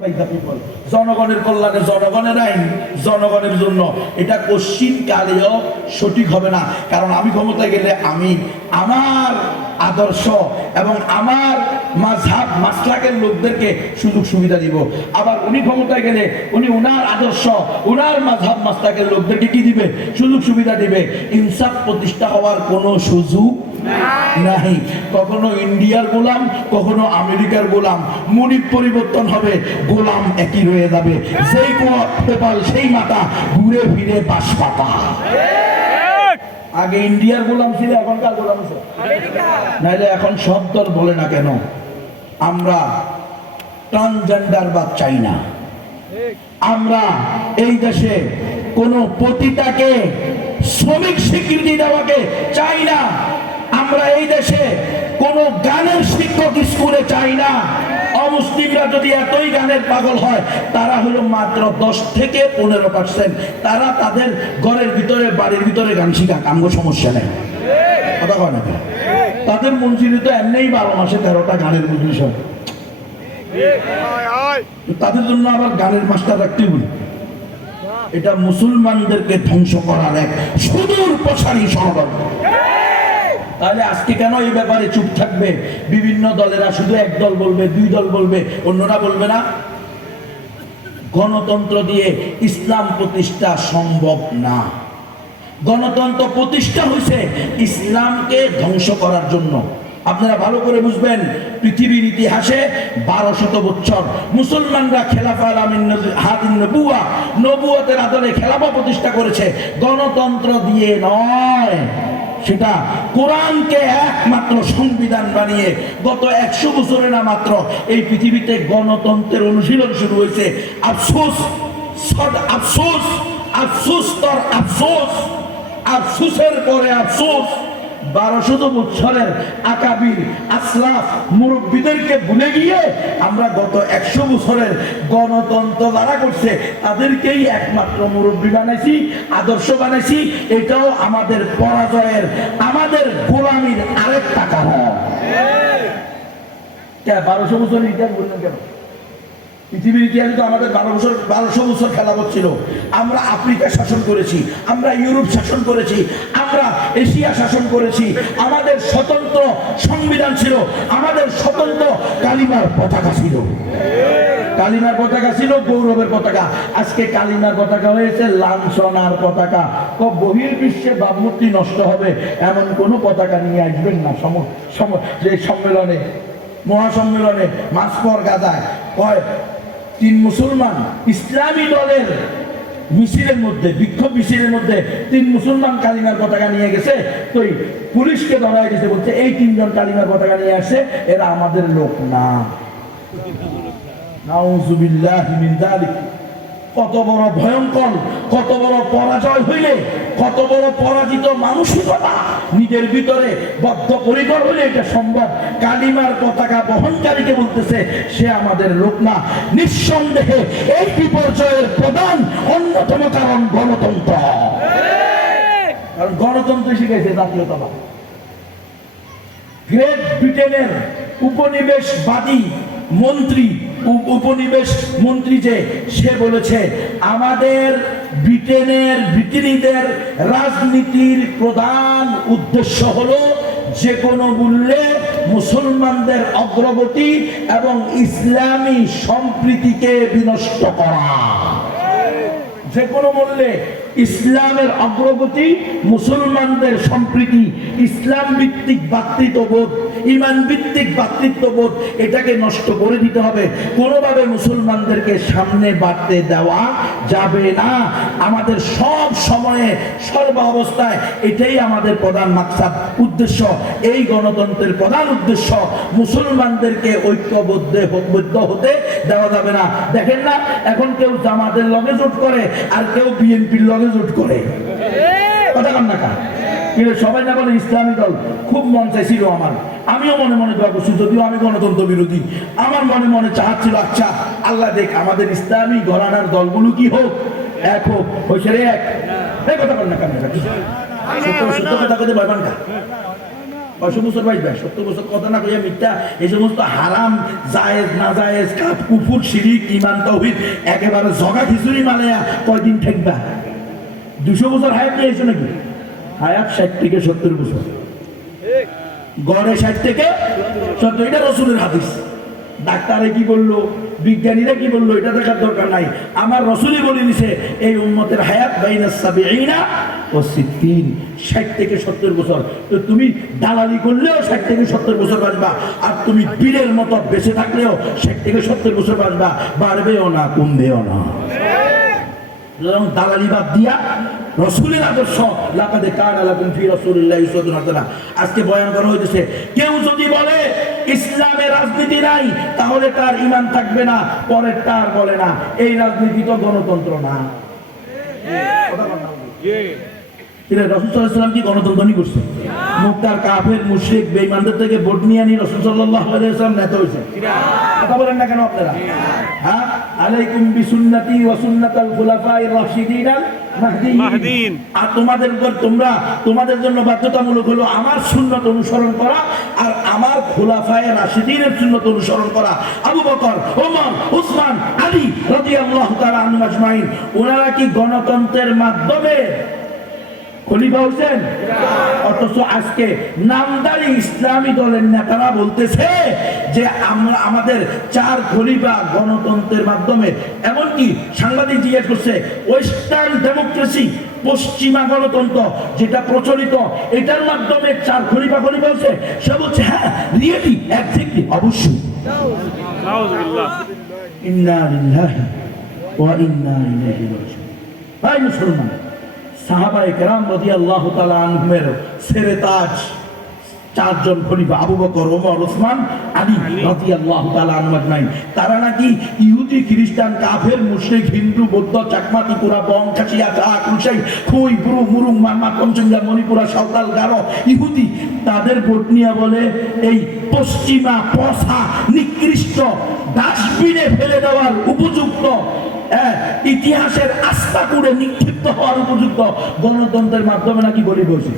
জনগণের কল্যাণে, জনগণের আইন জনগণের জন্য, এটা কোশ্চিন কালেও সঠিক হবে না। কারণ আমি ক্ষমতায় গেলে আমি আমার আদর্শ এবং আমার মাযহাব মাসলাকের লোকদেরকে সুযোগ সুবিধা দিব। আবার উনি ক্ষমতায় গেলে উনি উনার আদর্শ উনার মাযহাব মাসলাকের লোকদেরকে কি দিবে? সুযোগ সুবিধা দিবে। ইনসাফ প্রতিষ্ঠা হওয়ার কোনো সুযোগ নাই। কখনো ইন্ডিয়ার গোলাম, কখনো আমেরিকার গোলাম। মুনিব পরিবর্তন হবে, গোলাম একই রয়ে যাবে। সেই কপাল সেই মাথা, ঘুরে ফিরে বাস পাতা। আগে ইন্ডিয়ার গোলাম ছিল, এখন কার গোলাম আছে? নাইলে এখন সব দল বলে না কেন আমরা ট্রান্সজেন্ডার বা চাই না, আমরা এই দেশে কোন পতিতাকে শ্রমিক স্বীকৃতি দেওয়াকে চাই না, আমরা এই দেশে কোন গানের শিক্ষক স্কুলে চাই না। অমুসলিমরা যদি এতই গানের পাগল হয়, তারা হলো মাত্র 10 থেকে 15%। তারা তাদের ঘরের ভিতরে বাড়ির ভিতরে গান শিখাক, আমগো সমস্যা নেই। কথা কয় না? তাদের মঞ্জিলে তো এমনিই 12 মাসে 13টা গানের মজলিস হয়, তাদের জন্য আবার গানের মাস্টার রাখতে বলি। এটা মুসলমানদেরকে ধ্বংস করার এক সুদূর প্রসারী ষড়যন্ত্র। তাহলে আজকে কেন এই ব্যাপারে চুপ থাকবে? বিভিন্ন দলেরা শুধু এক দল বলবে, দুই দল বলবে, অন্যরা বলবে না। গণতন্ত্র দিয়ে ইসলাম প্রতিষ্ঠা সম্ভব না। গণতন্ত্র প্রতিষ্ঠা হয়েছে ইসলামকে ধ্বংস করার জন্য। আপনারা ভালো করে বুঝবেন, পৃথিবীর ইতিহাসে 1200 বছর মুসলমানরা খেলাফা হাদিন নবুয়তের আদলে খেলাফা প্রতিষ্ঠা করেছে, গণতন্ত্র দিয়ে নয়। সেটা কোরআনকে একমাত্র সংবিধান বানিয়ে গত 100 বছরে না মাত্র এই পৃথিবীতে গণতন্ত্রের অনুশীলন শুরু হয়েছে। আফসোস, আফসোস, আফসোস তর আফসোস, আফসোসের পরে আফসোস। 1200 বছরের আকাবির আসলাফ মুরব্বীদেরকে ভুলে গিয়ে আমরা গত 100 বছরের গণতন্ত্র যারা করছে তাদেরকেই একমাত্র মুরব্বী বানাইছি, আদর্শ বানাইছি। এটাও আমাদের পরাজয়ের, আমাদের গোলামির আরেকটা কারণ। 1200 বছরের ইতিহাস বললেন কেন? পৃথিবীর ইতিহাসে তো আমাদের 1200 বছর খেলাফত ছিল। আমরা আফ্রিকা শাসন করেছি, আমরা ইউরোপ শাসন করেছি, আমরা এশিয়া শাসন করেছি। আমাদের স্বতন্ত্র সংবিধান ছিল, আমাদের স্বতন্ত্র কালিমার পতাকা ছিল। কালিমার পতাকা ছিল গৌরবের পতাকা। আজকে কালিমার পতাকা হয়েছে লাঞ্ছনার পতাকা। বহির্বিশ্বে ভাবমূর্তি নষ্ট হবে এমন কোন পতাকা নিয়ে আসবেন না। যে সম্মেলনে, মহাসম্মেলনে মাসপর গাজায় কয় 3 মুসলমান ইসলামী দলের মিছিলের মধ্যে, বিক্ষোভ মিছিলের মধ্যে 3 মুসলমান কালিমার পতাকা নিয়ে গেছে। তো পুলিশকে ধরা গেছে, বলছে এই 3 জন কালিমার পতাকা নিয়ে আসছে, এরা আমাদের লোক না। নাউযুবিল্লাহি মিন যালিক। কত বড় ভয়ঙ্কর, কত বড় পরাজয় হইলে, কত বড় পরাজিত মানসিকতা নিজের ভিতরে বদ্ধপরিকর হইলে এটা সম্ভব। কালিমার পতাকা বহনকারীকে বলতেছে সে আমাদের লোক না। নিঃসন্দেহে এই বিপর্যয়ের প্রধান অন্যতম কারণ গণতন্ত্র। কারণ গণতন্ত্র শিখাইছে জাতীয়তাবাদ। গ্রেট ব্রিটেনের উপনিবেশবাদী উপনিবেশ মন্ত্রী যে সে বলেছে আমাদের ব্রিটেনীদের রাজনীতির প্রধান উদ্দেশ্য হলো যে কোনো মূল্যে মুসলমানদের অগ্রগতি এবং ইসলামী সম্প্রীতিকে বিনষ্ট করা। যে কোনো মূল্যে ইসলামের অগ্রগতি, মুসলমানদের সম্প্রীতি, ইসলাম ভিত্তিক ভ্রাতৃত্ববোধ, ঈমান ভিত্তিক ভ্রাতৃত্ববোধ, এটাকে নষ্ট করে দিতে হবে। কোনোভাবে মুসলমানদেরকে সামনে বাড়তে দেওয়া যাবে না। আমাদের সব সময়ে সর্ব অবস্থায় এটাই আমাদের প্রধান মাকসাদ, উদ্দেশ্য। এই গণতন্ত্রের প্রধান উদ্দেশ্য মুসলমানদেরকে ঐক্যবদ্ধ হতে দেওয়া যাবে না। দেখেন না, এখন কেউ জামাতের লগে জোট করে আর কেউ বিএনপির লগে জোট করে। কথা কন না কা? কিন্তু সবাই না বলে ইসলামী দল। খুব মন চাইছিল আমার, আমিও মনে মনে দোয়া করছি, যদিও আমি গণতন্ত্র বিরোধী। আমার মনে মনে চাচ্ছিল আচ্ছা আল্লাহ দেখ আমাদের ইসলামী ঘরানার দলগুলো কি হোক, এক হোক। হয়েছে রে এক। কথা কন না কেন? সত্য কথা কথা ভয় পান না। কয়শো বছর বাঁচবে? 70 বছর কথা না কইয়া মিথ্যা এই সমস্ত হারাম জায়েজ না জায়েজ কাপ কুফুর শিরিক ঈমান তাওহীদ একেবারে জগা খিচুড়ি মালায়া কয়দিন থাকবা? 200 বছর হায়াত নিয়ে এসো নাকি? হায়াত 60 থেকে 70 বছর, গড়ে 60 থেকে 70। এটা রাসূলের হাদিস। ডাক্তারে কি বললো, বিজ্ঞানীরা কি বললো, এটা দেখার দরকার নাই। আমার রাসূলই বলে দিছে এই উম্মতের হায়াত বাইনাস সাবিঈনা ওয়া সিত্তিন, 60 থেকে 70 বছর। তো তুমি দালালি করলেও 60 থেকে 70 বছর বাঁচবা, আর তুমি বীরের মতো বেঁচে থাকলেও 60 থেকে 70 বছর বাঁচবা, বাড়বেও না কমবেও না। দালালি বাদ দিয়া রাসূলের আদর্শ, লাকাদ কানা লাকুম ফি রাসূলিল্লাহি উসওয়াতুন হাসানাহ আজকে বয়ান করা হইতেছে। কেউ যদি বলে ইসলামে রাজনীতি নাই তাহলে তার ঈমান থাকবে না, পরের তার বলে না। এই রাজনীতি তো গণতন্ত্র না। রাসূল সাল্লাল্লাহু আলাইহি ওয়াসাল্লাম কি গণতন্ত্র নি করছে? মুক্তার কাফের মুশরিক বেঈমানদের থেকে ভোট নিয়ে নি রাসূল সাল্লাল্লাহু আলাইহি ওয়াসাল্লাম নেতা হইছে। কথা বলেন না কেন আপনারা? হ্যাঁ, আলাইকুম বিসুন্নতি ওয়া সুন্নাতাল খুলাফায়ে রাশিদিন আল মাহদিয়িন। আর তোমাদের উপর তোমাদের জন্য বাধ্যতামূলক হলো আমার সুন্নাত অনুসরণ করা আর আমার খুলাফায়ে রাশিদিনের সুন্নাত অনুসরণ করা। আবু বকর, ওমর, উসমান, আলী রাদিয়াল্লাহু তাআলা আনহুম আজমাইন, ওনারা কি গণতন্ত্রের মাধ্যমে খলিফা হয়েছেন? অথচ আজকে নামদারি ইসলামী দলের নেতারা বলতেছে যে আমরা আমাদের 4 খলিফা গণতন্ত্রের মাধ্যমে। এমনকি সাংবাদিক জিজ্ঞেস করছে ওয়েস্টার্ন ডেমোক্রেসি, পশ্চিমা গণতন্ত্র যেটা প্রচলিত, এটার মাধ্যমে 4 খলিফা হয়েছে। সে বলছে হ্যাঁ, রিয়েলি, এক্স্যাক্টলি, অবশ্যই। ইন্না লিল্লাহি ওয়া ইন্না ইলাইহি রাজিউন। ভাই মুসলমান, সাহাবায়ে কেরাম রাদিয়াল্লাহু তাআলা আনহুমের সেরেতাজ 4 জন খলিফা, আবু বকর, ওমর, ওসমান, আলী রাদিয়াল্লাহু তাআলা আনহুম আজমাইন। তারা নাকি ইহুদি, খ্রিস্টান, কাফের, মুশরিক, হিন্দু, বৌদ্ধ, চাকমা, ত্রিপুরা, বং, খাসিয়া, চা, কুরসাই, খুই, বুরু, মুরুং, মারমা, পঞ্চমীয়া, মণিপুরা, সাঁওতাল, গারো, ইহুদি, তাদের ভোট নিয়ে বলে এই পশ্চিমা পচা নিকৃষ্ট ডাস্টবিনে ফেলে দেওয়ার উপযুক্ত, ইতিহাসের আস্থা করে নিক্ষিপ্ত হওয়ার উপযুক্ত গণতন্ত্রের মাধ্যমে নাকি বলি বসে।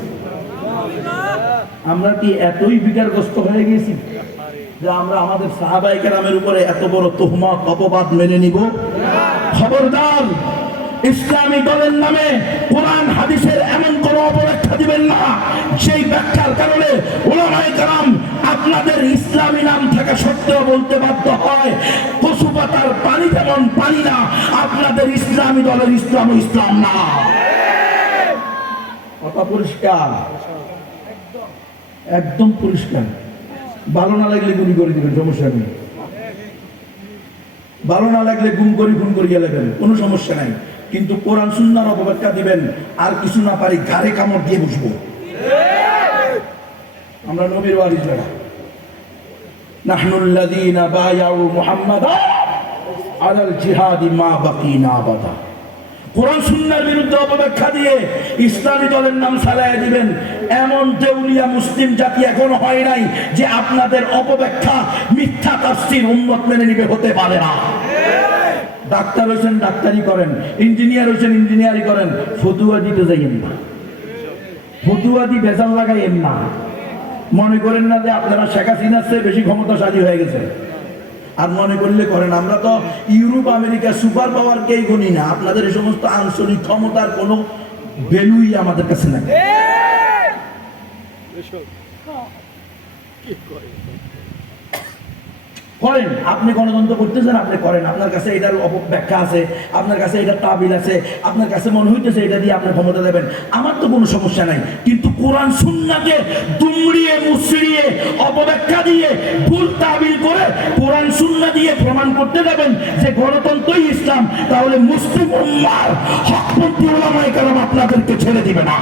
আমরা কি এতই বিকারগ্রস্ত হয়ে গেছি যে আমরা আমাদের সাহাবায়ে কেরামের উপরে এত বড় তুহমত, অপবাদ মেনে নিব? খবরদার, ইসলামী দলের নামে কোরআন হাদিসের এমন কোন অপব্যাখ্যা দিবেন না সেই ব্যাখ্যার কারণে উলামায়ে কেরাম আপনাদের ইসলামী নাম থাকা সত্ত্বেও বলতে বাধ্য হয় কচু পাতার পানি যেমন পানি না, আপনাদের ইসলামী দলের ইসলাম ইসলাম না। কথা পরিষ্কার, একদম পরিষ্কার। ভালো না লাগলে গুলি করে দিবেন, সমস্যা নেই। ভালো না লাগলে গুম করি খুন করিয়া লাগবেন, কোনো সমস্যা নাই। কিন্তু কোরআন সুন্নাহর অপব্যাখ্যা দিবেন, আর কিছু না পারি ঘাড়ে কামড় দিয়ে বসবো। আমরা নবীর ওয়ারিস যারা, নাহনুল্লাযীনা বায়াউ মুহাম্মাদা আলাল জিহাদি মা বাকিনা আবাদা। কোরআন সুন্নাহর বিরুদ্ধে অপব্যাখ্যা দিয়ে ইসলামী দলের নাম চালাইয়া দিবেন, এমন দেউলিয়া মুসলিম জাতি এখনো হয় নাই যে আপনাদের অপব্যাখ্যা, মিথ্যা তাফসীর উম্মত মেনে নিবে, হতে পারে না। ডাক্তার হয়েছেন ডাক্তারি করেন, ইঞ্জিনিয়ার হয়েছেন ইঞ্জিনিয়ারি করেন, ফতুয়া দিতে যাইয়েন না, ফতুয়া দি ভেজাল লাগাইয়েন না। মনে করেন না যে আপনারা শেখ হাসিনার চেয়ে বেশি ক্ষমতাশালী হয়ে গেছে, আর মনে করলে করেন। আমরা তো ইউরোপ, আমেরিকা সুপার পাওয়ারকেই গুনি না, আপনাদের এই সমস্ত আঞ্চলিক ক্ষমতার কোনো ভ্যালুই আমাদের কাছে নাই। করেন, আপনি গণতন্ত্র করতেছেন, আপনি করেন, আপনার কাছে এটার ব্যাখ্যা আছে, আপনার কাছে এটার তাবিল আছে, আপনার কাছে মনে হইতেছে এটা দিয়ে আপনার ক্ষমতা দেবেন, আমার তো কোনো সমস্যা নাই। কিন্তু কোরআন সুন্নাহকে দুমড়িয়ে মুচড়িয়ে অপব্যাখ্যা দিয়ে ভুল তাবিল করে কোরআন সুন্নাহ দিয়ে প্রমাণ করতে দেবেন যে গণতন্ত্রই ইসলাম, তাহলে মুসলিম উম্মাহর হকপন্থী উলামায়ে কেরাম আপনাদেরকে ছেড়ে দিবে না।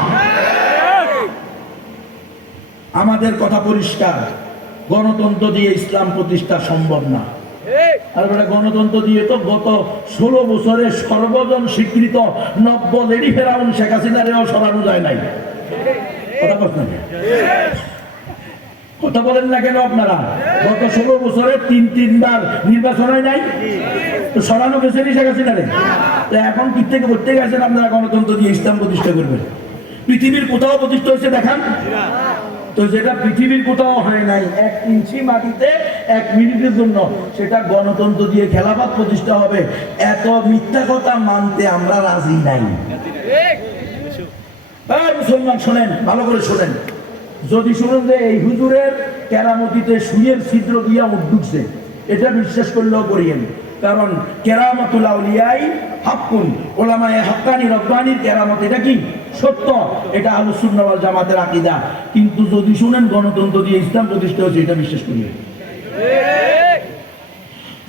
আমাদের কথা পরিষ্কার, গণতন্ত্র দিয়ে ইসলাম প্রতিষ্ঠা সম্ভব না। আর গণতন্ত্র দিয়ে তো গত 16 বছরে সর্বজন স্বীকৃত নব্য লেডি ফেরাউন শেখ হাসিনারেও সরানো যায় নাই। কথা বলেন না কেন আপনারা? গত 16 বছরে 3বার নির্বাচন হয় নাই, তো সরানো গেছে শেখ হাসিনারে। এখন কি থেকে করতে গেছেন আপনারা গণতন্ত্র দিয়ে ইসলাম প্রতিষ্ঠা করবেন? পৃথিবীর কোথাও প্রতিষ্ঠা হয়েছে দেখান তো। তো যেটা পৃথিবীর কোথাও হয় নাই, 1 ইঞ্চি মাটিতে 1 মিনিটের জন্য সেটা গণতন্ত্র দিয়ে খেলাফত প্রতিষ্ঠা হবে, এত মিথ্যা কথা মানতে আমরা রাজি নাই। মুসলমান শোনেন, ভালো করে শোনেন, যদি শুনেন যে এই হুজুরের কেরামতিতে সুইয়ের ছিদ্র দিয়া মুখ ঢুকছে, এটা বিশ্বাস করলেও করিয়েন, কারণ কেরামতুল আউলিয়াই হাক্কুন, ওলামায়ে হাক্কানি রব্বানির কেরামত এটা কি সত্য, এটা আহলুস সুন্নাহ ওয়াল জামাতের আকীদা। কিন্তু যদি শুনেন গণতন্ত্র দিয়ে ইসলাম প্রতিষ্ঠা হয়েছে, এটা বিশ্বাস করিয়েন।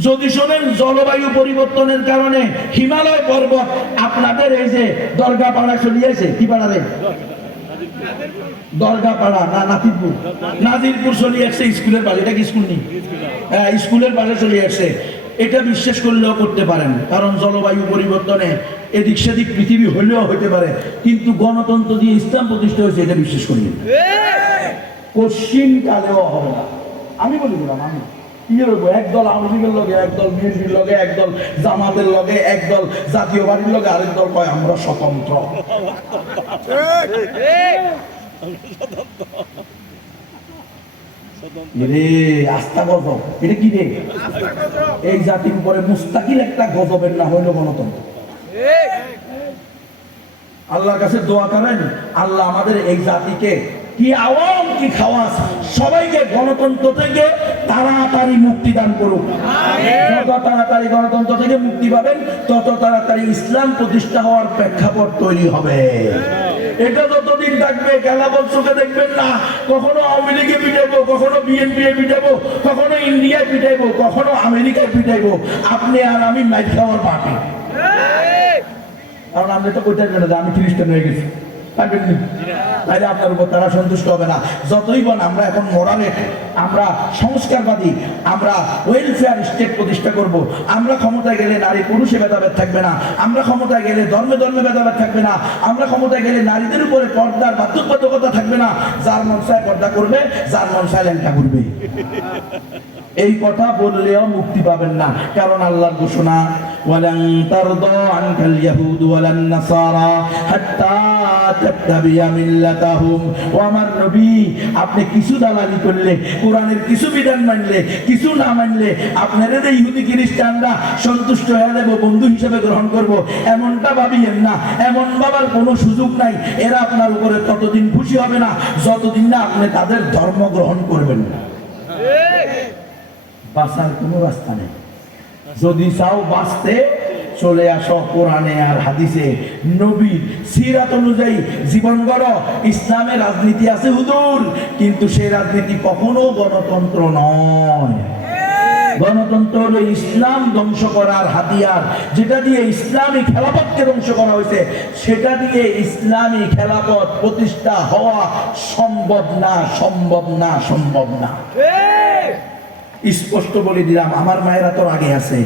যদি শোনেন জলবায়ু পরিবর্তনের কারণে হিমালয় পর্বত আপনাদের এই যে দরগাপাড়া চলিয়েছে, কি পাড়া রে, দরগাপাড়া না নাতিরপুর, নাজিরপুর চলিয়ে আসছে স্কুলের পাশে, এটা কি স্কুল নেই, স্কুলের পাশে চলিয়ে আসছে, এটা বিশ্বাস করলেও করতে পারেন, কারণ জলবায়ু পরিবর্তনে এদিক সেদিক পৃথিবী হলেও হতে পারে, কিন্তু গণতন্ত্র দিয়ে ইসলাম প্রতিষ্ঠা হয়েছে, এটা বিশ্বাস করি কোশ্চিন কালেও হবে না। আমি বলি দিলাম, আমি কি করবো, একদল আওয়ামী লীগের লগে, একদল বিএনপির লগে, একদল জামাতের লগে, একদল জাতীয় পার্টির লগে, আরেক দল কয় আমরা স্বতন্ত্র। আস্থা গজব, এটা কি রে, এই জাতির উপরে মুস্তাকিল একটা গজবের না হইল গণতন্ত্র। আল্লাহর কাছে দোয়া করেন, আল্লাহ আমাদের এই জাতিকে কি আওয়াম কি খাওয়াস সবাইকে গণতন্ত্র থেকে তাড়াতাড়ি মুক্তি দান করুক। যত তাড়াতাড়ি গণতন্ত্র থেকে মুক্তি পাবেন, তত তাড়াতাড়ি ইসলাম প্রতিষ্ঠা হওয়ার প্রেক্ষাপট তৈরি হবে। এটা যতদিন থাকবে খেলাফত চোখে দেখবেন না, কখনো আওয়ামী লীগে পিটাইবো, কখনো বিএনপি পিটাইবো, কখনো ইন্ডিয়ায় পিটাইবো, কখনো আমেরিকায় পিটাইবো, আপনি আর আমি মাইর খাওয়ার বাকি। কারণ আপনি তো কোথায় গেলেন, আমি খ্রিস্টান হয়ে গেছি, তাইলে আপনার উপর তারা সন্তুষ্ট হবে না। যতই বল আমরা এখন মোরালের, আমরা সংস্কারবাদী, আমরা ওয়েলফেয়ার স্টেট প্রতিষ্ঠা করব, আমরা ক্ষমতায় গেলে নারী পুরুষে ভেদাভেদ থাকবে না, আমরা ক্ষমতায় গেলে ধর্মে ধর্মে ভেদাভেদ থাকবে না, আমরা ক্ষমতায় গেলে নারীদের উপরে পর্দার বাধ্যবাধকতা থাকবে না, যার মন চায় পর্দা করবে, যার মন চায় ল্যাংটা করবে। এই কথা বললেও মুক্তি পাবেন না, কারণ আল্লাহর ঘোষণা, ওয়ালান তারদা আনকাল ইয়াহুদ ওয়ালান নাসারা হাত্তা তাত্তাবিয়া মিল্লাতাহুম। ও আমার নবী, আপনি কিছু দালালি করলে, কোরআনের কিছু বিধান মানলে, কিছু না মানলে, আপনারা যে ইহুদি খ্রিস্টানরা সন্তুষ্ট হয়ে যাব, বন্ধু হিসেবে গ্রহণ করব, এমনটা ভাবিয়েন না, এমন ভাবার কোনো সুযোগ নাই। এরা আপনার উপরে ততদিন খুশি হবে না যতদিন না আপনি তাদের ধর্ম গ্রহণ করবেন না। বাঁচার কোনো রাস্তা নেই। যদি চাও বাঁচতে, চলে আসো কোরআনে আর হাদিসে, নবীর সিরাত অনুযায়ী জীবন গড়ো। ইসলামের রাজনীতি আছে হুজুর, কিন্তু সেই রাজনীতি কখনো গণতন্ত্র নয়। গণতন্ত্র হলো ইসলাম ধ্বংস করার হাতিয়ার, যেটা দিয়ে ইসলামী খেলাফতকে ধ্বংস করা হয়েছে, সেটা দিয়ে ইসলামী খেলাফত প্রতিষ্ঠা হওয়া সম্ভব না, সম্ভব না, সম্ভব না। স্পষ্ট বলে দিলাম, আমার মায়েরা তোর আগে আছে।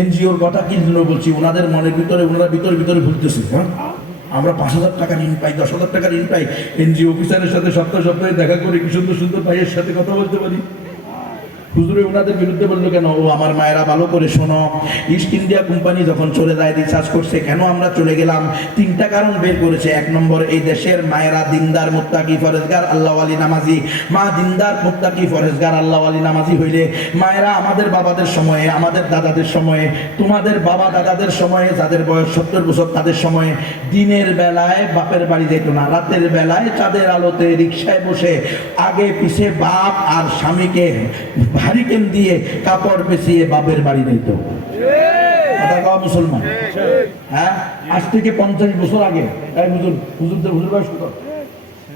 এনজিওর কথা কি বলছি, ওনাদের মনের ভিতরে, ওনারা ভিতরে ভুলতেছে। হ্যাঁ, আমরা 5,000 টাকা ঋণ পাই, 10,000 টাকা ঋণ পাই, এনজিও অফিসারের সাথে সপ্তাহে দেখা করে কি সুন্দর সুন্দর ভাইয়ের সাথে কথা বলতে পারি। হুজুরে ওনাদের বিরুদ্ধে বললো কেন? ও আমার মায়েরা ভালো করে শোনো, ইস্ট ইন্ডিয়া কোম্পানি যখন চলে যায়, রিসার্চ করছে কেন আমরা চলে গেলাম, 3টা কারণ বের করেছে। 1 নম্বর, এই দেশের মায়েরা দিনদার, মুত্তাকি, ফরেজগার, আল্লাহওয়ালি, নামাজি। মা দিনদার, মুত্তাকি, ফরেজগার, আল্লাহওয়ালি, নামাজি হইলে মায়েরা আমাদের বাবাদের সময়ে, আমাদের দাদাদের সময়ে, তোমাদের বাবা দাদাদের সময়ে, যাদের বয়স 70 বছর, তাদের সময়ে দিনের বেলায় বাপের বাড়ি যেত না, রাতের বেলায় চাঁদের আলোতে রিকশায় বসে আগে পিছে বাপ আর স্বামীকে হারিকেন দিয়ে কাপড় পেঁচিয়ে বাপের বাড়ি দিত। মুসলমান, হ্যাঁ, আজ থেকে 50 বছর আগে। হুজুরদের হুজুর বয়স কত?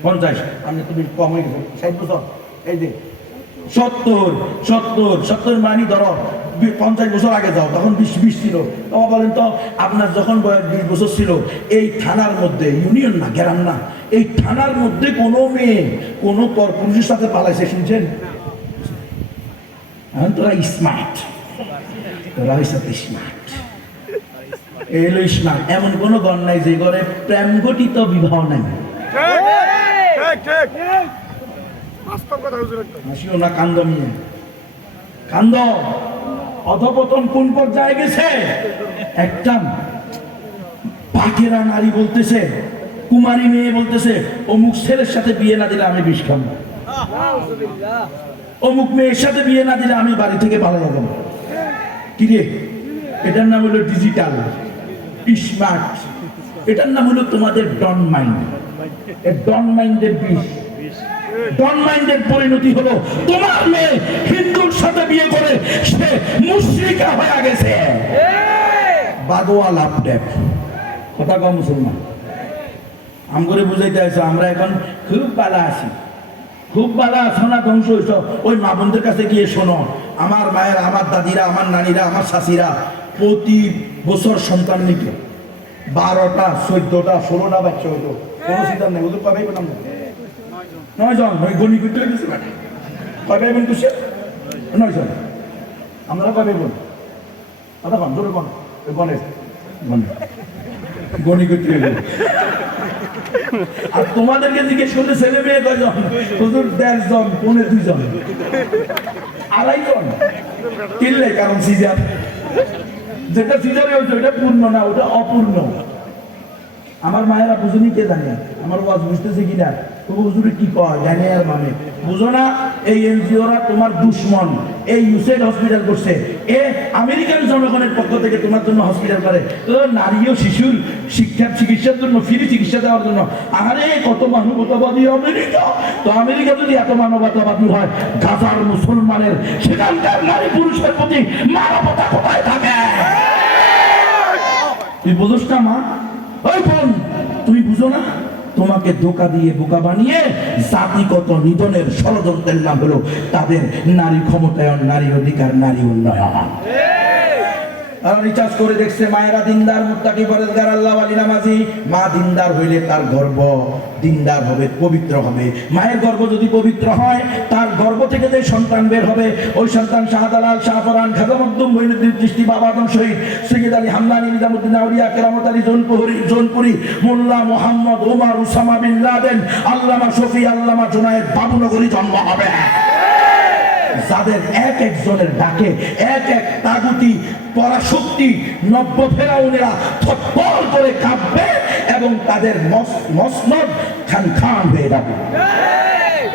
50। আমি তুমি কম হয়ে গেছো, 60 বছর। এই যে 70 মানে ধরো 50 বছর আগে যাও, তখন 20 ছিল। তোমার বলেন তো, আপনার যখন বয়স 20 বছর ছিল, এই থানার মধ্যে, ইউনিয়ন না, গ্রাম না, এই থানার মধ্যে কোনো মেয়ে কোনো পরপুরুষের সাথে পালাইছে শুনছেন? তোরা স্মার্ট, তোরা হয়েছে স্মার্ট, এলো স্মার্ট। এমন কোনো গণ নাই যে ঘরে প্রেম ঘটিত বিবাহ নাই। হাসিও না, কান্দ নিয়ে কান্দ। অধপতন কোন পর্যায়ে গেছে? একটা পাকেরা নারী বলতেছে, কুমারী মেয়ে বলতেছে, অমুক ছেলের সাথে বিয়ে না দিলে আমি বিষ খাবো। অমুক মেয়ের সাথে বিয়ে না দিলে আমি বাড়ি থেকে পালিয়ে যাবো। কি রে, এটার নাম হলো ডিজিটাল স্মার্ট, এটার নাম হলো তোমাদের ডন মাইন্ড। ডন মাইন্ডের বিষ, ডন মাইন্ডের পরিণতি হলো তোমার মেয়ে হিন্দুর সাথে বিয়ে করে সে মুশরিকা হয়ে গেছে। বাদোয়া লাভ ডেপ কথা কম মুসলমান আম করে বুঝাইতে আছে আমরা এখন খুব বালা আছি, খুব বালা আছো না, ধ্বংস হইছ। ওই মা বোনদের কাছে গিয়ে শোনো, আমার মায়ের, আমার দাদিরা, আমার নানিরা, আমার শাশিরা প্রতি বছর সন্তান নিত 12টা 14টা 16টা বাচ্চা হইতো, কোনো চিন্তা নেই। ওদের কবে পেলাম 9 জন, ওই গণি করতে গেছে কবে বোন তুষে 9 জন। আমরা কবে বোন কথা কন জোরে কন, গণেশ গণি করতে গেলে। আর তোমাদেরকে জিজ্ঞেস করলে ছেলে মেয়ে কয়জন? হুজুর 1.5 জন, 2.5 জন, 2.5 জন। কিনলে কারণ সিজার, যেটা সিজারে হয়েছে ওটা পূর্ণ না, ওটা অপূর্ণ। আমার মায়েরা বুঝুনি, কে জানে আমার ওয়াজ বুঝতেছে কিনা, তবু হুজুরে কি কয় জানে আর মানে বুঝো না। এই এনজিওরা তোমার দুশ্মন। এই ইউসেড হসপিটাল করছে, এ আমেরিকান জনগণের পক্ষ থেকে তোমার জন্য হসপিটাল করে, তো নারী ও শিশুর শিক্ষার চিকিৎসার জন্য ফ্রি চিকিৎসা দেওয়ার জন্য। আরে কত মানবতাবাদী আমেরিকা! তো আমেরিকা যদি এত মানবতাবাদী হয়, গাজার মুসলমানের সেখানকার নারী পুরুষের প্রতি মানবতা কোথায় থাকে? তুই বুঝোস না মা? ওই বোন, তুমি বুঝো না? তোমাকে ধোঁকা দিয়ে বোকা বানিয়ে জাতিগত নিধনের ষড়যন্ত্রের নাম হলো তাদের নারী ক্ষমতায়ন, নারী অধিকার, নারী উন্নয়ন। রিচার্জ করে দেখছে মায়েরা দিনদার, মুত্তাকি, পরেজগার, আল্লাহওয়ালি, নামাজি। মা দিনদার হইলে তার গর্ভ দিনদার হবে, পবিত্র হবে। মায়ের গর্ভ যদি পবিত্র হয়, তার গর্ভ থেকে যে সন্তান বের হবে, ওই সন্তান শাহজালাল, শাহফরান, খাজা Makhdum, Moinuddin Chishti, Baba Adam Shahid, Syed Ali Hamdani, Nizamuddin Auliya, Keramat Ali Jaunpuri, Mulla Mohammad Omar, Osama bin Laden, Allama Shafi, আল্লামা জুনায়েদ বাবুনগরী জন্ম হবে। যাদের এক একজনের ডাকে এক এক তাগুতি পরাশক্তি নব্য ফেরাউনেরা থপ্পর করে কাঁপবে এবং তাদের মসনদ খান খান হয়ে যাবে।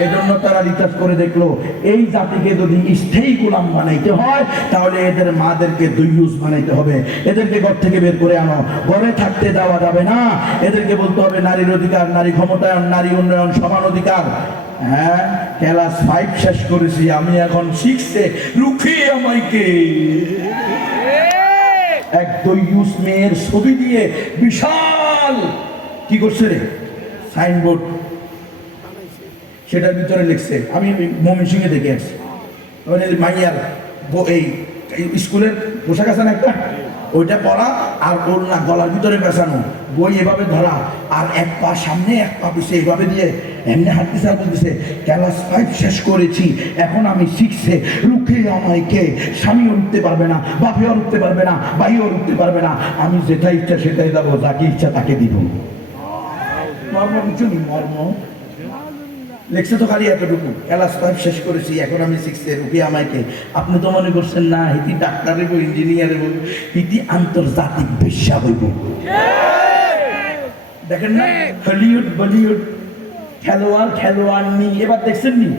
এজন্য তারা রিসার্চ করে দেখলো, এই জাতিকে যদি স্থায়ী গোলাম বানাইতে হয়, তাহলে এদের মাদেরকে দুইয়ুস বানাইতে হবে। এদেরকে ঘর থেকে বের করে আনো, ঘরে থাকতে দেওয়া যাবে না। এদেরকে বলতে হবে নারীর অধিকার, নারী ক্ষমতায়ন, নারী উন্নয়ন, সমান অধিকার। হ্যাঁ, ক্লাস 5 শেষ করেছি, আমি এখন 6-এ। রুখে আমাইকে এক দুইয়ুস মেয়ের ছবি দিয়ে বিশাল কি করছে রে সাইনবোর্ড, সেটার ভিতরে লিখছে, আমি ময়মনসিংহে দেখে আসছি, মাইয়ার এই স্কুলের পোশাক আছে না একটা, ওইটা পরা আর ওর না গলার ভিতরে পেঁচানো, বই এভাবে ধরা, আর এক পা সামনে এক পা পিছিয়ে এভাবে দিয়ে এমনি হাঁটতেছে আর বলতেছে ক্লাস 5 শেষ করেছি, এখন আমি 6-এ। রুখে আমাইকে স্বামীও রুখতে পারবে না, বাপেও রুখতে পারবে না, ভাইও রুখতে পারবে না, আমি যেটা ইচ্ছা সেটাই দেবো, যাকে ইচ্ছা তাকে দিব। মর্ম বুঝুনি? মর্ম লেখছে তো খালি এতটুকু, ক্লাস 5 শেষ করেছি, এখন আমি 6-এ। রুখে আমাইকে আপনি তো মনে করছেন না হিতি ডাক্তার হইব, ইঞ্জিনিয়ার হইব, হিতি আন্তর্জাতিক বেশ্যা হইব। দেখেন না হলিউড বলিউড খেলোয়াড় নি, এবার দেখছেন নি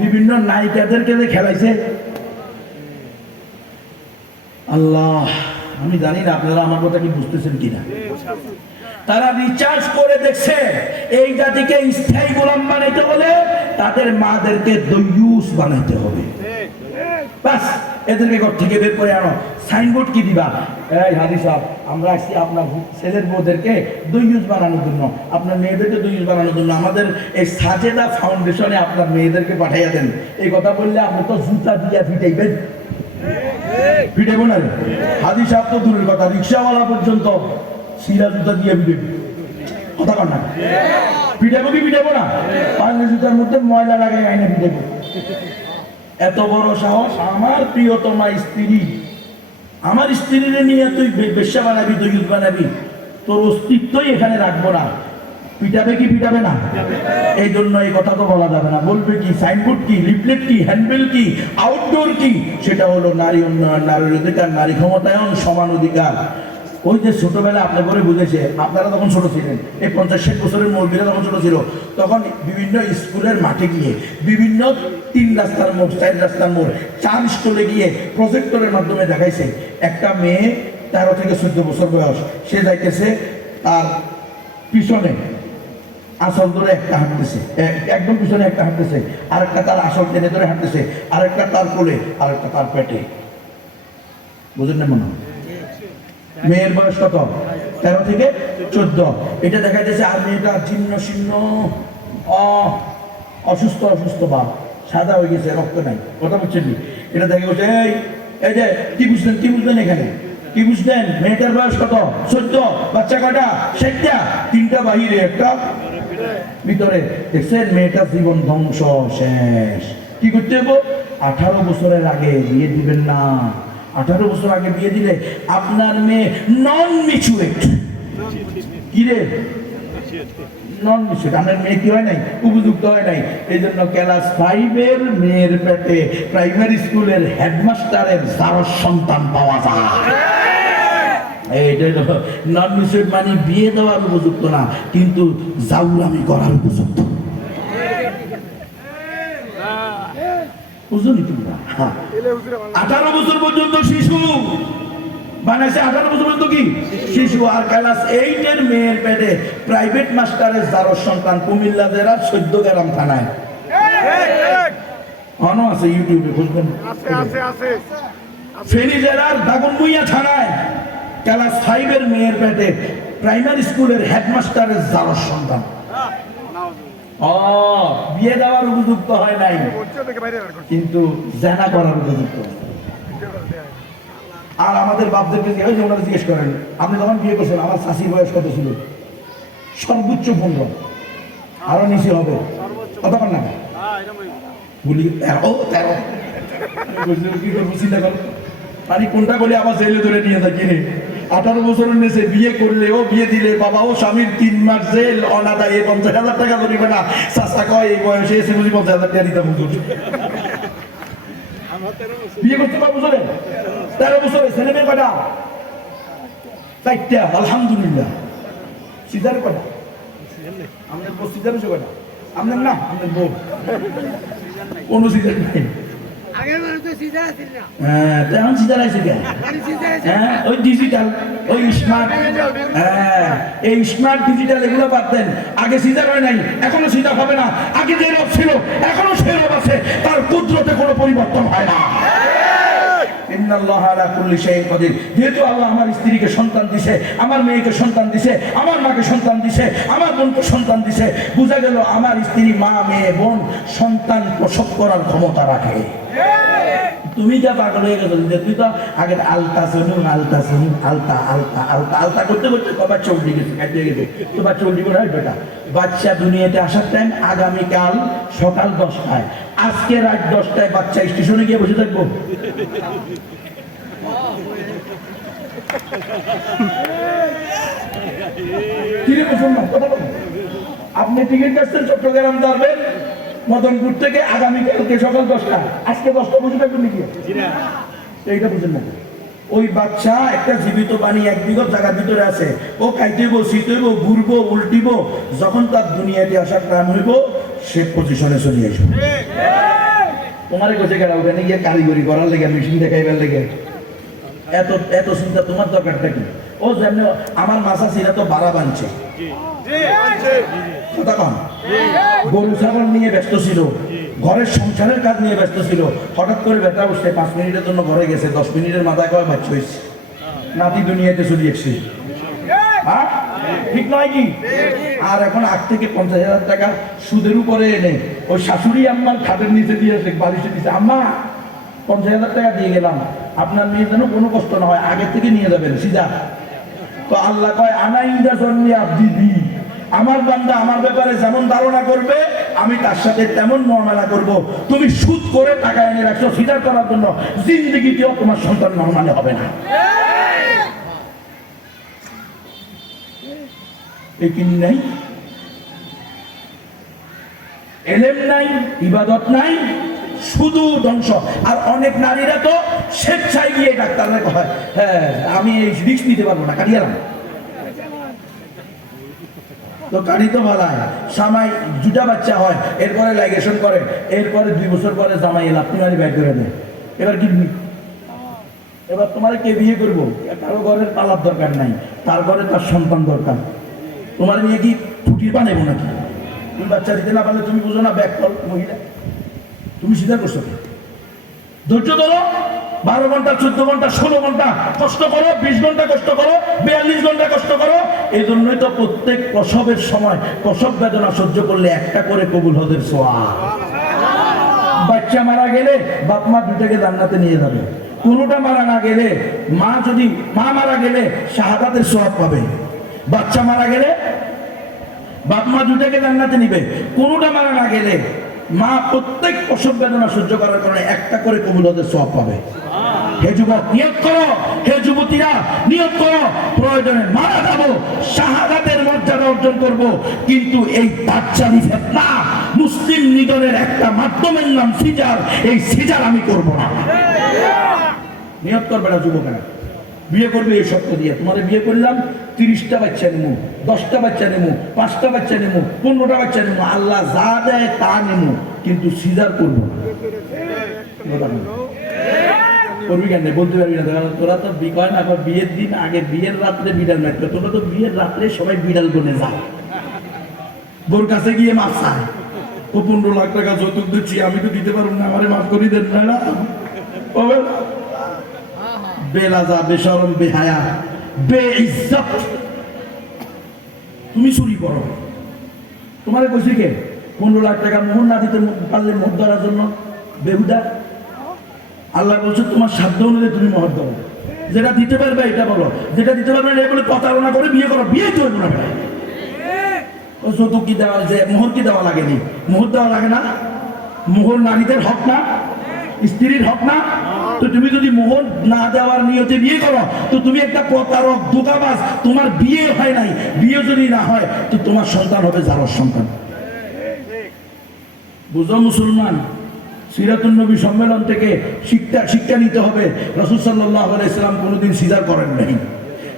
বিভিন্ন নায়িকাদেরকে যে খেলাইছে। আল্লাহ, আমি জানি না আপনারা আমার কথা কি বুঝতেছেন কিনা। তারা রিচার্জ করে দেখছে, এই জাতিকে স্থায়ী গোলাম বানাইতে হলে তাদের মাদেরকে দইয়ুস বানাইতে হবে। বাস, এদেরকে ঘর থেকে বের করে আনো। সাইনবোর্ড কি দিবা? এই হাজি সাহেব, আমরা আসছি আপনার ছেলের বউদেরকে দইয়ুস বানানোর জন্য, আপনার মেয়েদেরকে দইয়ুস বানানোর জন্য আমাদের এই সাজেদা ফাউন্ডেশনে আপনার মেয়েদেরকে পাঠাইয়া দেন। এই কথা বললে আপনি তো জুতা দিয়া ফিটাইবেন, ফিটাইব না? হাজি সাহেব তো দূরের কথা, রিক্সাওয়ালা পর্যন্ত সিরা জুতা দিয়ে ফিটাইবে। কথা কর না, ফিটাইব কি ফিটাইব না? পাঁচটা জুতার মধ্যে ময়লা লাগাই আইনে ফিটাইব। এত বড় সাহস! আমার প্রিয়তমা স্ত্রী, আমার স্ত্রীরে নিয়ে তুই বেশ্যা বানাবি, দইয়ুস বানাবি, তোর অস্তিত্বই এখানে রাখবো না। পিটাবে কি পিটাবে না? এই জন্য এই কথা তো বলা যাবে না। বলবে কি? সাইনবোর্ড কি, লিফলেট কি, হ্যান্ডবিল কি, আউটডোর কি? সেটা হলো নারী উন্নয়ন, নারীর অধিকার, নারী ক্ষমতায়ন, সমান অধিকার। ওই যে ছোটবেলায় আপনার করে বুঝেছে, আপনারা তখন ছোট ছিলেন, এই 50-60 বছরের মুরব্বীরা তখন ছোট ছিল, তখন বিভিন্ন স্কুলের মাঠে গিয়ে বিভিন্ন 3 রাস্তার মোড়, 4 রাস্তার মোড়, 4 স্টলে গিয়ে প্রজেক্টরের মাধ্যমে দেখাইছে একটা মেয়ে 13 থেকে 14 বছর বয়স, সে যাইতেছে তার পিছনে আসল ধরে একটা হাঁটতেছে, একদম পিছনে একটা হাঁটতেছে, আরেকটা তার আসল টেনে ধরে হাঁটতেছে, আরেকটা তার কোলে, আরেকটা তার পেটে। বুঝেন না মনে হয়? মেয়ের বয়স কত? 13 থেকে 14। এটা দেখা যাচ্ছে। আর মেয়েটা জীর্ণ শীর্ণ, অসুস্থ অসুস্থ ভাব, সাদা হয়ে গেছে, রক্ত নাই। কথা বলছেন? এটা দেখে বলছে এই যে কি বুঝলেন এখানে কি বুঝলেন? মেয়েটার বয়স কত? 14। বাচ্চা কয়টা? 7টা। 3টা বাহিরে, একটা ভিতরে। দেখছেন? মেয়েটার জীবন ধ্বংস, শেষ। কি করতে হবে? 18 বছরের আগে বিয়ে দিবেন না। 18 বছর আগে বিয়ে দিলে আপনার মেয়ে নন ম্যাচুরেট। কি রে? নন ম্যাচুরেট। আপনার মেয়ে কি হয় নাই? উপযুক্ত হয় নাই। এই জন্য ক্লাস 5-এর মেয়ের পেটে প্রাইমারি স্কুলের হেডমাস্টারের জারজ সন্তান পাওয়া যায়। এইটাই নন ম্যাচুরেট মানে বিয়ে দেওয়ার উপযুক্ত না, কিন্তু জাউলামি করার উপযুক্ত। বুঝলি তোমরা? 18 বছর পর্যন্ত শিশু বানাইছে। 18 বছর পর্যন্ত কি শিশু। আর ক্লাস 8-এর মেয়ের পেটে প্রাইভেট মাস্টারের জারজ সন্তান কুমিল্লা জেলার 14 গ্রাম থানায়। অনো আছে, ইউটিউবে বুঝবেন। ফেনী জেলার দাগনভূঞা থানায় ক্লাস 5-এর মেয়ের পেটে প্রাইমারি স্কুলের হেডমাস্টারের জারজ সন্তান। বিয়ে দেওয়ার উপযুক্ত হয় নাই, কিন্তু জেনা করার উপযুক্ত। আর আমাদের বাপদেরকে ওনারা জিজ্ঞেস করেন, আপনি যখন বিয়ে করছেন আমার শাশির বয়স কত ছিল? সর্বোচ্চ 15, আরো নিচে হবে। কতক্ষণ না বলি 13। কি করবো চিন্তা করো। মানে কোনটা বলে আবার জেলে ধরে নিয়ে যায় কিনে। 18 বছরের নিচে বিয়ে করলে ও বিয়ে দিলে বাবা ও স্বামীর 3 মাস জেল, অনাদায়ে 50,000 টাকা ধরিবে না। চাষা কয় এই বয়সে এসে বুঝি 50,000 টাকা দিতাম। বিয়ে করতে পারবো বছরে? 13 বছরে। ছেলে মেয়ে কয়টা? 4টা। আলহামদুলিল্লাহ। সিজার কয়টা? আমাদের বউ সিজার হয়েছে কয়টা? আপনার না, আমাদের বউ কোনো সিজার নাই। তেমন সিজার আছে কেন? ওই ডিজিটাল, ওই স্মার্ট, এই স্মার্ট ডিজিটাল এগুলো পারতেন। আগে সিজার হয় নাই, এখনো সিজার হবে না। আগে যে রোগ ছিল এখনো সেই রোগ আছে, তার কুদরতে কোনো পরিবর্তন হয় না। যেহেতু আল্লাহ আমার স্ত্রীকে সন্তান দিছে, আমার মেয়েকে সন্তান দিছে, আমার মাকে সন্তান দিছে, আমার বোনকে সন্তান দিছে, বোঝা গেল আমার স্ত্রী, মা, মেয়ে, বোন সন্তান প্রসব করার ক্ষমতা রাখে। তুমি যা পাগল হয়ে গেছো, তুই তো আগে আলতা শুনুন, আলতা শুনুন, আলতা আলতা আলতা আলতা করতে করতে কবার চলতে গেছে, কাটিয়ে গেছে। তোমার চলতে করে বেটা বাচ্চা দুনিয়াতে আসার টাইম আগামীকাল সকাল 10টায়, আজকে রাত 10টায় বাচ্চা স্টেশনে গিয়ে বসে থাকবো। আপনি টিকিট কাটছেন চট্টগ্রাম যাবেন মদনপুর থেকে, আগামীকালকে সকাল 10টা, আজকে 10টা বসে থাকবেন নাকি? এইটা বুঝেন না। ওই বাচ্চা একটা জীবিত পানি 1 বিঘত জায়গার ভিতরে আছে, ও খাইতেইব, শীতইব, ঘুরবো, উল্টিব, যখন তার দুনিয়াতে আসার টাইম হইব সে পজিশনে চলে আসবে। তোমার কাছে গেল ওখানে গিয়ে কারিগরি করার লেগে, মেশিন দেখাইবার লেগে, এত এত চিন্তা তোমার দরকারটা কি? ও যেমন আমার মাসা ছিল তো বাড়া বানছে, কথা কম, গরু ছাগল নিয়ে ব্যস্ত ছিল, ঘরের সংসারের কাজ নিয়ে ব্যস্ত ছিল। হঠাৎ করে ব্যথা উঠছে, 5 মিনিটের জন্য ঘরে গেছে, 10 মিনিটের মাথায় কয় বাচ্চা হয়েছে, নাতি দুনিয়াতে চলে এসছে। ঠিক নয় কি? আর এখন 8 থেকে 50,000 টাকা সুদের উপরে এনে ওই শাশুড়ি আম্মার খাটের নিচে দিয়ে বালিশে দিচ্ছে, আম্মা 50,000 টাকা দিয়ে গেলাম, আপনার মেয়ের যেন কোনো কষ্ট না হয়, আগে থেকে নিয়ে যাবেন সিধা। তো আল্লাহ কয় আনা ইন্দা জন্মিয়া দিদি, আমার বান্দা আমার ব্যাপারে যেমন ধারণা করবে আমি তার সাথে তেমন মুআমালা করব। তুমি সুদ করে টাকা এনে রাখছো সিজার করার জন্য, জিন্দেগিতেও তোমার সন্তান নরমালি হবে না। একিন নাই, এলেম নাই, ইবাদত নাই, শুধু ধ্বংস। আর অনেক নারীরা তো স্বেচ্ছায় গিয়ে ডাক্তাররা কয় হ্যাঁ আমি এই রিস্ক নিতে পারবো না, কাটিয়ে এলাম। তো কাটি তো ভালাই সামাই দুটা বাচ্চা হয়, এরপরে লাইগেশন করে, এরপরে 2 বছর পরে জামাই লাপনি মারি বাইর করে দেয়। এবার কি এবার তোমার কে বিয়ে করবো? কারো ঘরের পালার দরকার নাই, তার ঘরে তার সন্তান দরকার। তোমার নিয়ে কি ফুটির বানাবো নাকি? তুমি বাচ্চা দিতে না পারলে তুমি বুঝো না ব্যাককল মহিলা, তুমি স্বীকার করছো। ধৈর্য ধরো, 12 ঘন্টা 14 ঘন্টা 16 ঘন্টা কষ্ট করো, 20 ঘন্টা কষ্ট করো, 42 ঘন্টা কষ্ট করো। এই জন্যই তো প্রত্যেক প্রসবের সময় প্রসব বেদনা সহ্য করলে একটা করে কবুল হদের সোয়াব। বাচ্চা মারা গেলে বাপ মা দুটাকে জান্নাতে নিয়ে যাবে। কোনোটা মারা না গেলে মা মারা গেলে শাহাদাতের সোয়াব পাবে, বাচ্চা মারা গেলে বাপ মা দুটাকে জান্নাতে নিবে। কোনোটা মারা না গেলে মা প্রত্যেক প্রসব বেদনা সহ্য করার কারণে একটা করে কবুল হদের সোয়াব পাবে। হে যুবক নিয়ত করো, হে যুবতীরা নিয়ত করো, প্রয়োজনে মারা যাবো, শাহাদাতের মর্যাদা অর্জন করব, কিন্তু এই দাজ্জালি ফিতনা মুসলিম নিধনের একটা মাধ্যমের নাম সিজার, এই সিজার আমি করব না। নিয়ত করবে না যুবকেরা, বিয়ে করবে এই সত্য দিয়ে। তোমাদের বিয়ে করলাম 30টা বাচ্চা নেবো, 10টা বাচ্চা নেবো, 5টা বাচ্চা নেবো, 15টা বাচ্চা নেবো, আল্লাহ যা দেয় তা নেবো, কিন্তু সিজার করবো না। করবি কেন বলতে পারবি না, তোরা তো বিকয় না, বিয়ের দিন আগে বিয়ের রাত্রে বিড়াল মারবে, তোরা তো বিয়ের রাত্রে সবাই বিড়াল বনে যায়, বোর কাছে গিয়ে মাছ চায়, ও 15 লাখ টাকা যৌতুক দিচ্ছি, আমি তো দিতে পারবো না, আমারে মাফ করি দেন না। বেলাজা, বেশরম, বেহায়া, বেইজ্জত, তুমি চুরি করো। তোমারে কইছি কে 15 লাখ টাকা মোহর না দিতে পারলে মোহর ধরার জন্য? বেহুদা। আল্লাহ বলছে তোমার সাধ্য অনুযায়ী তুমি মোহর দাও, যেটা দিতে পারবে এটা বলো, যেটা দিতে পারবে না বলে প্রতারণা করে বিয়ে করো, বিয়ে তো না। যৌতুক কি দেওয়া, যে মোহর কি দেওয়া লাগেনি? মোহর দেওয়া লাগে না? মোহর নারীদের হক না, স্ত্রীর হক না? তো তুমি যদি মোহর না দেওয়ার নিয়তে বিয়ে করো তো তুমি একটা প্রতারক, ধোঁকাবাজ, তোমার বিয়ে হয় নাই। বিয়ে যদি না হয় তো তোমার সন্তান হবে জারজ সন্তান। বুঝো মুসলমান, সিরাতুন নবী সম্মেলন থেকে শিক্ষা নিতে হবে। রাসূল সাল্লাল্লাহু আলাইহি সাল্লাম কোনোদিন সিজার করেন নাই,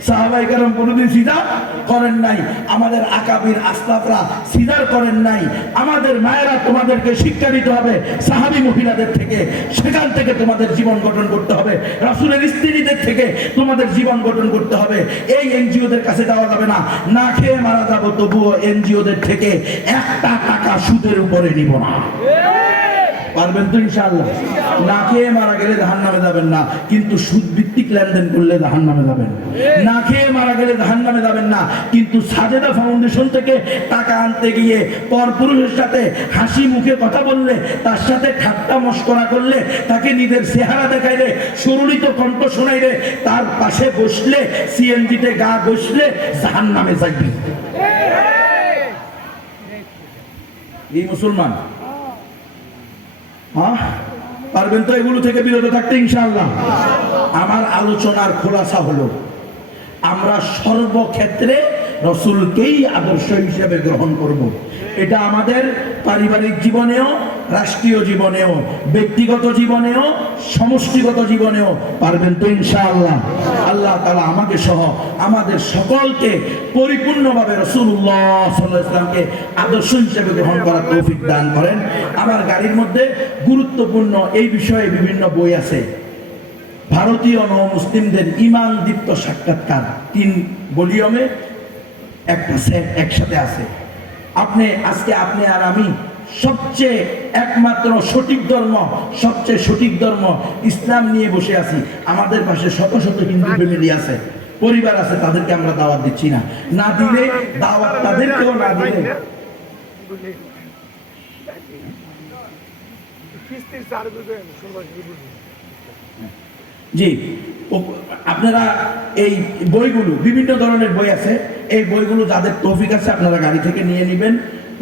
সাহাবায়ে কেরাম কোনোদিন সিজার করেন নাই, আমাদের আকাবির আসলাফরা সিজার করেন নাই। আমাদের মায়েরা তোমাদেরকে শিক্ষা দিতে হবে সাহাবী মহিলাদের থেকে, সেখান থেকে তোমাদের জীবন গঠন করতে হবে। রাসূলের স্ত্রীদের থেকে তোমাদের জীবন গঠন করতে হবে। এই এনজিওদের কাছে যাওয়া যাবে না, না খেয়ে মারা যাবো তবুও এনজিওদের থেকে একটা টাকা সুদের উপরে নিব না। পারবেন তো ইনশাআল্লাহ? না খেয়ে মারা গেলে জাহান্নামে যাবেন না, কিন্তু সুদ ভিত্তিক লেনদেন করলে জাহান্নামে যাবেন। না খেয়ে মারা গেলে জাহান্নামে যাবেন না, কিন্তু সাজেদা ফাউন্ডেশন থেকে টাকা আনতে গিয়ে পরপুরুষের সাথে হাসি মুখে কথা বললে, তার সাথে ঠাট্টা মশকরা করলে, তাকে নিজের চেহারা দেখাইলে, সুরলিত কণ্ঠ শোনাইলে, তার পাশে বসলে, সিএনজিতে গা বসলে জাহান্নামে যাবি। এই মুসলমান পারবেন তো এগুলো থেকে বিরত থাকতে ইনশাআল্লাহ? আমার আলোচনার খোলাসা হলো আমরা সর্বক্ষেত্রে রাসূলকেই আদর্শ হিসেবে গ্রহণ করব। এটা আমাদের পারিবারিক জীবনেও, রাষ্ট্রীয় জীবনেও, ব্যক্তিগত জীবনেও, সমষ্টিগত জীবনেও। পারবেন তো ইনশাআল্লাহ? আল্লাহ তাআলা আমাকে সহ আমাদের সকলকে পরিপূর্ণভাবে রাসূলুল্লাহ সাল্লাল্লাহু আলাইহি ওয়াসাল্লামকে আদর্শ হিসেবে গ্রহণ করার তৌফিক দান করেন। আমার গাড়ির মধ্যে গুরুত্বপূর্ণ এই বিষয়ে বিভিন্ন বই আছে। ভারতীয় নও-মুসলিমদের ঈমান দীপ্ত সাক্ষাৎকার 3 ভলিউমে একটা সেট একসাথে আছে। আজকে আপনি আর আমি সবচেয়ে একমাত্র সঠিক ধর্ম, সবচেয়ে সঠিক ধর্ম ইসলাম নিয়ে বসে আছি। আমাদের পাশে শত শত হিন্দু ফ্যামিলি আছে, পরিবার আছে, তাদেরকে আমরা দাওয়াত দিচ্ছি না। না দিলে দাওয়াত তাদেরকেও না দিলে জি আপনারা এই বইগুলো, বিভিন্ন ধরনের বই আছে, এই বইগুলো যাদের তৌফিক আছে আপনারা গাড়ি থেকে নিয়ে নেবেন।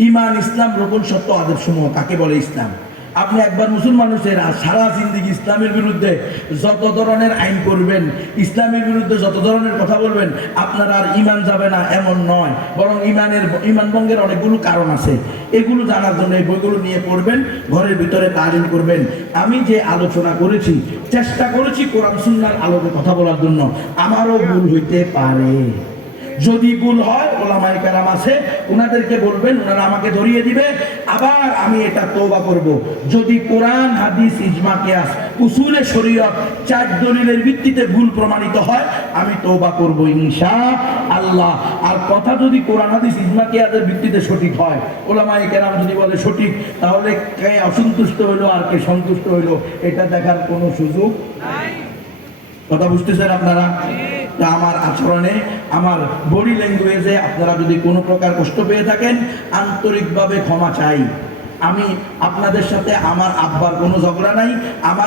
ঈমান, ইসলাম, রোকন, সত্য, আদর্শসমূহ কাকে বলে ইসলাম, আপনি একবার মুসলমান হচ্ছেন আর সারা জিন্দিগি ইসলামের বিরুদ্ধে যত ধরনের আইন করবেন, ইসলামের বিরুদ্ধে যত ধরনের কথা বলবেন, আপনার আর ইমান যাবে না এমন নয়, বরং ইমান ভঙ্গের অনেকগুলো কারণ আছে। এগুলো জানার জন্য এই বইগুলো নিয়ে পড়বেন, ঘরের ভিতরে তালিম করবেন। আমি যে আলোচনা করেছি, চেষ্টা করেছি কোরআন সুন্নাহর আলোকে কথা বলার জন্য। আমারও ভুল হইতে পারে, যদি ভুল হয় ওলামায়ে কেরাম আছে, ওনাদেরকে বলবেন, ওনারা আমাকে ধরিয়ে দিবে। আবার আমি এটা তওবা করব, যদি কোরআন হাদিস ইজমা কিয়াস উসুলে শরীয়ত 4 দলিলের ভিত্তিতে ভুল প্রমাণিত হয়, আমি তওবা করব ইনশাআল্লাহ। আর কথা যদি কোরআন হাদিস ইজমা কিয়াসের ভিত্তিতে সঠিক হয়, ওলামায়ে কেরাম যদি বলে সঠিক, তাহলে কে অসন্তুষ্ট হইলো আর কে সন্তুষ্ট হইলো এটা দেখার কোনো সুযোগ নাই। কথা বুঝতেছেন আপনারা? তা আমার আচরণে, আমার বডি ল্যাঙ্গুয়েজে আপনারা যদি কোনো প্রকার কষ্ট পেয়ে থাকেন, আন্তরিকভাবে ক্ষমা চাই। আমি আপনাদের সাথে আমার আব্বার কোনো ঝগড়া নাই, আমার